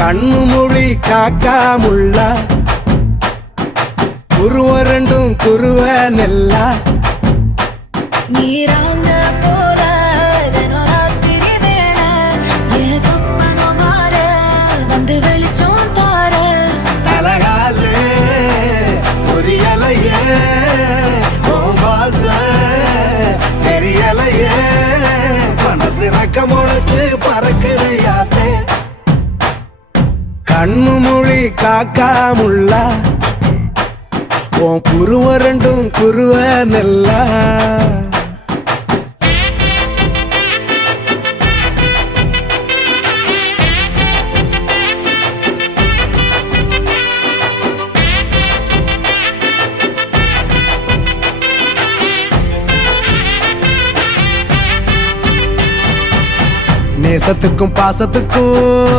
கண்ணு மொழி காக்காமுள்ள குருவ ரெண்டும் குருவ நெல்லா நீராங்க போல தினராத்திரி வேண என் சொப்பனம் மாற வந்து வெளிச்சம் தார தலகாலே பொரியலையே ஓம்பாச தெரியலையே மனசு ரக்க முளைச்சு பறக்குறையாத்தே கண்ணு மொழி காக்காமுள்ள உன் குருவ ரெண்டும் குருவ நெல்லா நேசத்துக்கும் பாசத்துக்கும்